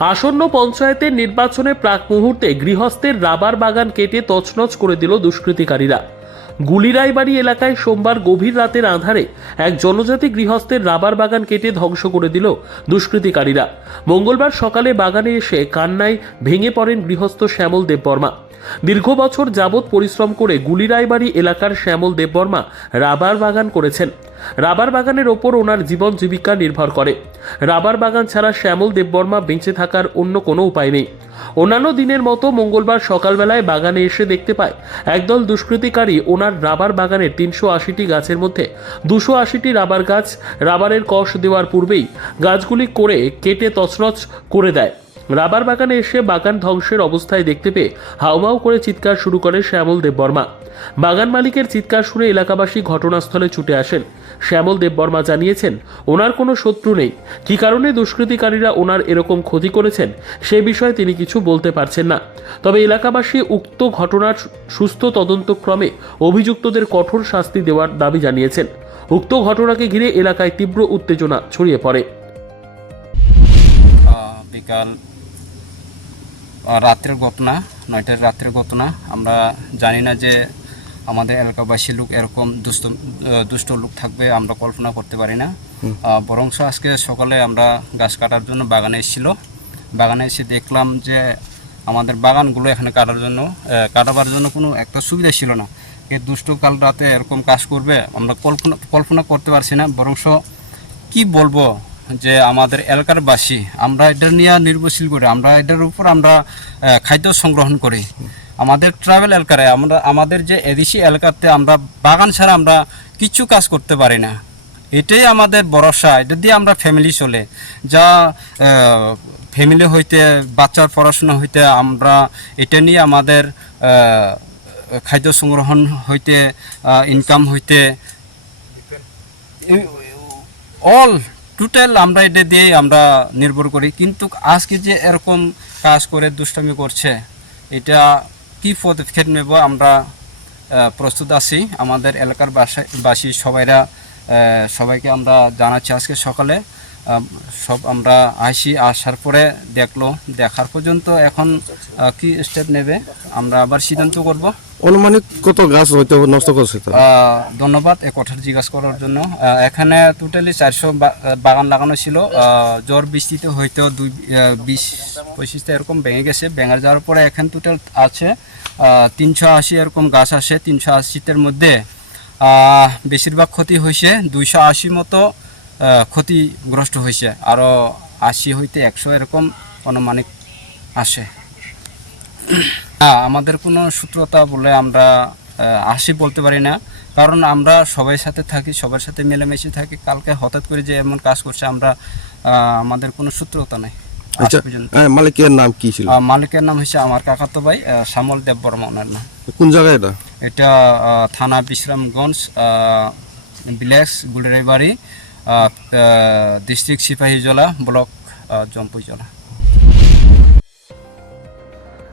আসন্ন পঞ্চায়েতের নির্বাচনে প্রাক মুহূর্তে গৃহস্থের রাবার বাগান কেটে তছনছ করে দিল দুষ্কৃতিকারীরা। গুলিরাইবাড়ি এলাকায় সোমবার গভীর রাতের আধারে এক জনজাতি গৃহস্থের রাবার বাগান কেটে ধ্বংস করে দিল দুষ্কৃতিকারীরা। মঙ্গলবার সকালে বাগানে এসে কান্নায় ভেঙে পড়েন গৃহস্থ শ্যামল দেববর্মা। দীর্ঘ বছর যাবৎ পরিশ্রম করে গুলিরাইবাড়ি এলাকার শ্যামল দেববর্মা রাবার বাগান করেছেন। রাবার বাগানের ওপর ওনার জীবন জীবিকা নির্ভর করে। রাবার বাগান ছাড়া শ্যামল দেববর্মা বেঁচে থাকার অন্য কোনো উপায় নেই। অন্যান্য দিনের মতো মঙ্গলবার সকালবেলায় বাগানে এসে দেখতে পায়, একদল দুষ্কৃতিকারী ওনার রাবার বাগানের তিনশো আশিটি গাছের মধ্যে দুশো আশিটি রাবার গাছ রাবারের কষ দেওয়ার পূর্বেই গাছগুলি করে কেটে তছনছ করে দেয়। রাবার বাগানে এসে বাগান ধ্বংসের অবস্থায় দেখতে পেয়ে হাউমাউ করে চিৎকার শুরু করে শ্যামল দেববর্মা। বাগান মালিকের চিৎকার শুনে এলাকাবাসী ঘটনাস্থলে ছুটে আসেন। শ্যামল দেববর্মা জানিয়েছেন, ওনার কোনো শত্রু নেই। কী কারণে দুষ্কৃতিকারীরা ওনার এরকম ক্ষতি করেছেন, সে বিষয়ে তিনি কিছু বলতে পারছেন না। তবে এলাকাবাসী উক্ত ঘটনার সুস্থ তদন্তক্রমে অভিযুক্তদের কঠোর শাস্তি দেওয়ার দাবি জানিয়েছেন। উক্ত ঘটনাকে ঘিরে এলাকায় তীব্র উত্তেজনা ছড়িয়ে পড়ে। বিকাল রাত্রের ঘটনা নয়টার রাত্রের ঘটনা। আমরা জানি না যে আমাদের এলাকাবাসী লোক এরকম দুষ্ট দুষ্ট লোক থাকবে আমরা কল্পনা করতে পারি না। বরংস আজকে সকালে আমরা গাছ কাটার জন্য বাগানে এসেছিল। বাগানে এসে দেখলাম যে আমাদের বাগানগুলো এখানে কাটার জন্য কাটাবার জন্য কোনো একটা সুবিধা ছিল না। এই দুষ্ট কাল রাতে এরকম কাজ করবে আমরা কল্পনা কল্পনা করতে পারছি না। বরংস কি বলব? যে আমাদের এলাকার বাসী আমরা এটা নিয়ে নির্ভরশীল করি, আমরা এটার উপর আমরা খাদ্য সংগ্রহণ করি। আমাদের ট্রাভেল এলাকায়, আমরা, আমাদের যে এদেশি এলাকাতে আমরা বাগান ছাড়া আমরা কিছু কাজ করতে পারি না। এটাই আমাদের ভরসা, এটা দিয়ে আমরা ফ্যামিলি চলে। যা ফ্যামিলি হইতে, বাচ্চার পড়াশোনা হইতে আমরা এটা নিয়ে আমাদের খাদ্য সংগ্রহণ হইতে ইনকাম হইতে অল টোটাল আমরা এটা দিয়েই আমরা নির্ভর করি। কিন্তু আজকে যে এরকম কাজ করে দুষ্টামি করছে, এটা কি পদক্ষেপ নেব আমরা প্রস্তুত আছি। আমাদের এলাকার বাসী সবাইরা সবাইকে আমরা জানাচ্ছি আজকে সকালে। সব আমরা আসি, আসার পরে দেখল, দেখার পর্যন্ত এখন কি স্টেপ নেবে, আমরা আবার সিদ্ধান্ত করব। অনুমানিক কত গাছ হয়তো নষ্ট করছে ধন্যবাদ এই কথাটা জিজ্ঞাসা করার জন্য। এখানে টোটালি চারশো বাগান লাগানো ছিল। জ্বর বৃষ্টিতে হয়তো দুই বিশ, পঁচিশটা এরকম ভেঙে গেছে। ভেঙে যাওয়ার পরে এখানে টোটাল আছে তিনশো আশি এরকম গাছ আসে তিনশো আশিটার মধ্যে বেশিরভাগ ক্ষতি হয়েছে। দুইশো আশি মতো ক্ষতিগ্রস্ত হয়েছে। আরও আশি হইতে একশো এরকম অনুমানিক আসে। না আমাদের কোনো সূত্রতা বলে আমরা আসি বলতে পারি না। কারণ আমরা সবাই সাথে থাকি সবার সাথে মিলেমিশে থাকি। কালকে হঠাৎ করে যে এমন কাজ করছে আমরা আমাদের কোনো সূত্রতা নেই। আচ্ছা হ্যাঁ, মালিকের নাম কি ছিল? মালিকের নাম হচ্ছে আমার কাকাতো ভাই শ্যামল দেব বর্মা ওনার নাম। কোন জায়গায় এটা? এটা থানা বিশ্রামগঞ্জ বিলেক্স গুলরাইবাড়ি ডিস্ট্রিক্ট সিপাহীজলা ব্লক জম্পুইজলা।